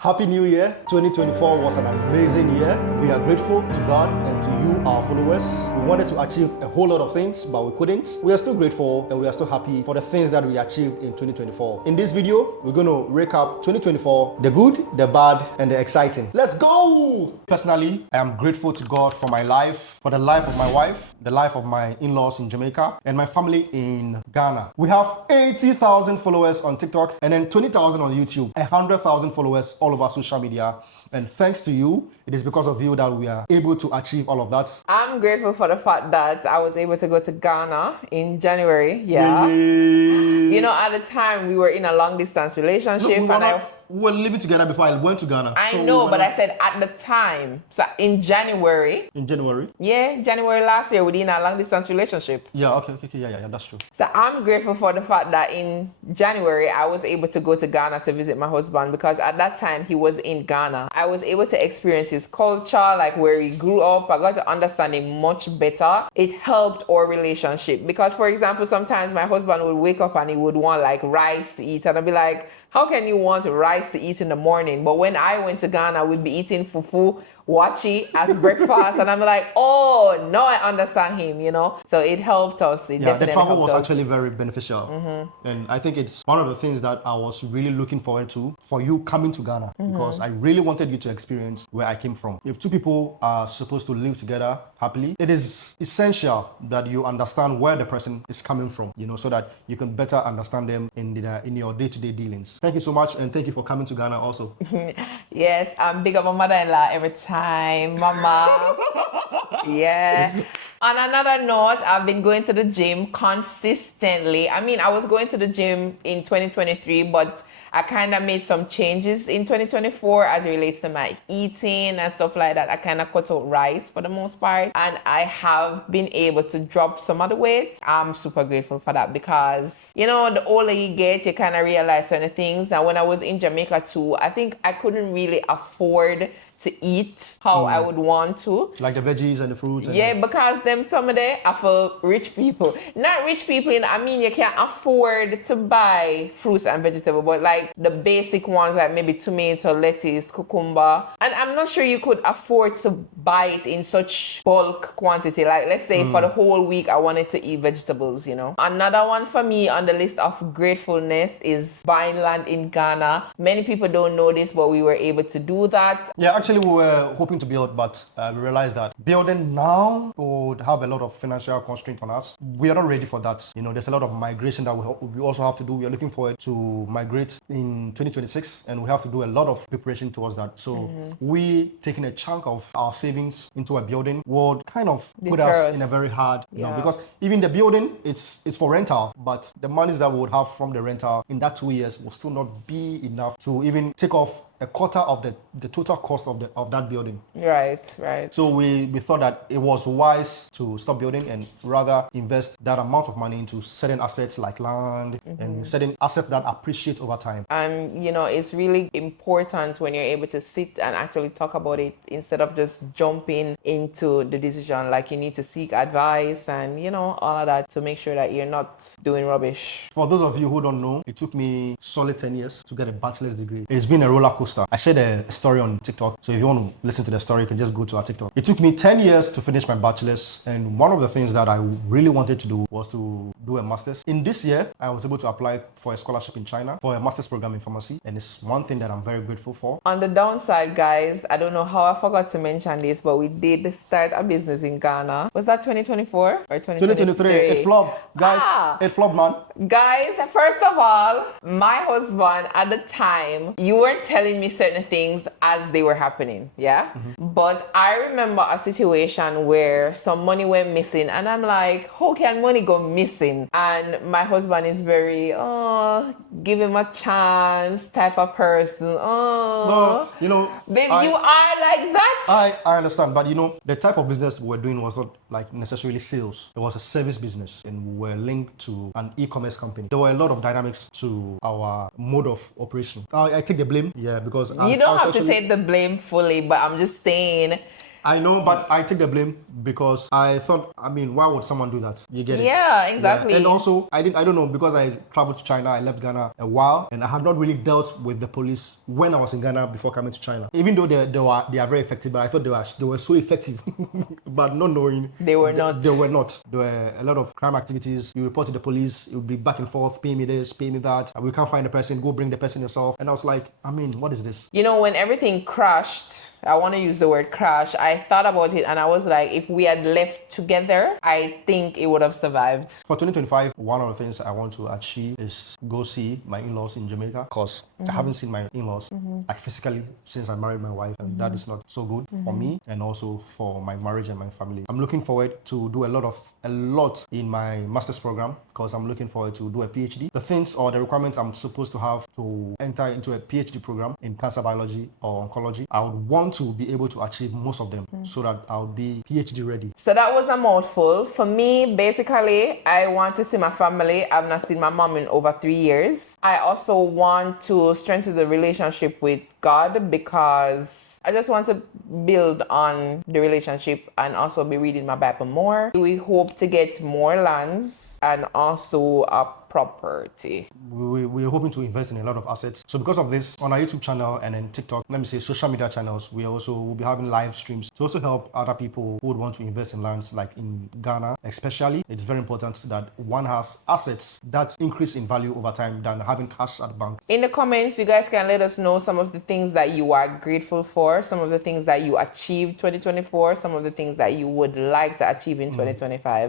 Happy New Year. 2024 was an amazing year. We are grateful to God and to you, our followers. We wanted to achieve a whole lot of things, but we couldn't. We are still grateful and we are still happy for the things that we achieved in 2024. In this video, we're going to recap 2024, the good, the bad, and the exciting. Let's go! Personally, I am grateful to God for my life, for the life of my wife, the life of my in-laws in Jamaica, and my family in Ghana. We have 80,000 followers on TikTok and then 20,000 on YouTube, 100,000 followers all over social media. And thanks to you, it is because of you that we are able to achieve all of that. I'm grateful for the fact that I was able to go to Ghana in January. Yeah. Yay. You know, at the time we were in a long distance relationship We were living together before I went to Ghana. I know, but I said at the time. So in January. In January? Yeah, January last year, we were in a long distance relationship. Yeah, okay, yeah, that's true. So I'm grateful for the fact that in January, I was able to go to Ghana to visit my husband because at that time he was in Ghana. I was able to experience his culture, like where he grew up. I got to understand him much better. It helped our relationship because, for example, sometimes my husband would wake up and he would want like rice to eat. And I'd be like, how can you want rice to eat in the morning? But when I went to Ghana, we'd be eating fufu, wachi as breakfast. And I'm like, oh, now I understand him, you know? So it helped us. The travel was actually very beneficial. And I think it's one of the things that I was really looking forward to for you coming to Ghana because I really wanted you to experience where I came from. If two people are supposed to live together happily, it is essential that you understand where the person is coming from, you know, so that you can better understand them in your day-to-day dealings. Thank you so much, and thank you for coming to Ghana also. Yes, I'm big up my mother-in-law every time, mama. Yeah. On another note, I've been going to the gym consistently. I mean, I was going to the gym in 2023, but I kind of made some changes in 2024 as it relates to my eating and stuff like that. I kind of cut out rice for the most part, and I have been able to drop some of the weight. I'm super grateful for that because, you know, the older you get, you kind of realize certain things. And when I was in Jamaica too, I think I couldn't really afford to eat how I would want to. Like the veggies and the fruits. Yeah, because them some of them are for rich people. Not rich people, I mean, you can't afford to buy fruits and vegetables, but like the basic ones like maybe tomato, lettuce, cucumber. And I'm not sure you could afford to buy it in such bulk quantity. Like let's say for the whole week, I wanted to eat vegetables, you know. Another one for me on the list of gratefulness is buying land in Ghana. Many people don't know this, but we were able to do that. Yeah, actually we were hoping to build, but we realized that building now would have a lot of financial constraint on us. We are not ready for that. You know, there's a lot of migration that we also have to do. We are looking forward to migrate in 2026, and we have to do a lot of preparation towards that. So we taking a chunk of our savings into a building would kind of put us in a very hard, you know, because even the building, it's for rental, but the monies that we would have from the rental in that 2 years will still not be enough to even take off a quarter of the total cost of that building. Right. So we thought that it was wise to stop building and rather invest that amount of money into certain assets like land and certain assets that appreciate over time. And you know, it's really important when you're able to sit and actually talk about it instead of just jumping into the decision. Like you need to seek advice and, you know, all of that to make sure that you're not doing rubbish. For those of you who don't know, it took me solid 10 years to get a bachelor's degree. It's been a roller coaster. I shared a story on TikTok, so if you want to listen to the story, you can just go to our TikTok. It took me 10 years to finish my bachelor's, and one of the things that I really wanted to do was to do a master's. In this year, I was able to apply for a scholarship in China for a master's program in pharmacy, and it's one thing that I'm very grateful for. On the downside, guys, I don't know how I forgot to mention this, but we did start a business in Ghana. Was that 2024 or 2023? It flopped, guys. It flopped, man. Guys, first of all, my husband at the time, you weren't telling me certain things as they were happening, yeah? But I remember a situation where some money went missing, and I'm like, how can money go missing? And my husband is very, give him a chance type of person. No, you know, babe, you are like that. I understand, but you know, the type of business we were doing was not like necessarily sales. It was a service business, and we were linked to an e-commerce company. There were a lot of dynamics to our mode of operation. I take the blame, yeah, because you don't have to take the blame fully, but I'm just saying I know, but I take the blame because I thought, I mean, why would someone do that? You get it? Yeah, exactly. And also, I don't know, because I traveled to China, I left Ghana a while, and I had not really dealt with the police when I was in Ghana before coming to China. Even though they are very effective, but I thought they were so effective, but not knowing They were not. They were not. There were a lot of crime activities. You report to the police, it would be back and forth, pay me this, pay me that. We can't find the person, go bring the person yourself. And I was like, I mean, what is this? You know, when everything crashed, I want to use the word crash, I thought about it and I was like, if we had left together, I think it would have survived. For 2025, one of the things I want to achieve is go see my in-laws in Jamaica, because I haven't seen my in-laws like physically since I married my wife, and that is not so good for me and also for my marriage and my family. I'm looking forward to do a lot in my master's program, because I'm looking forward to do a PhD. The things or the requirements I'm supposed to have to enter into a PhD program in cancer biology or oncology, I would want to be able to achieve most of them so that I'll be PhD ready. So that was a mouthful. For me, basically, I want to see my family. I've not seen my mom in over 3 years. I also want to strengthen the relationship with God, because I just want to build on the relationship and also be reading my Bible more. We hope to get more lands and also a property. We're hoping to invest in a lot of assets. So because of this, on our YouTube channel and then TikTok, let me say social media channels, we also will be having live streams to also help other people who would want to invest in lands, like in Ghana especially. It's very important that one has assets that increase in value over time than having cash at the bank. In the comments, you guys can let us know some of the things that you are grateful for, some of the things that you achieved 2024, some of the things that you would like to achieve in 2025.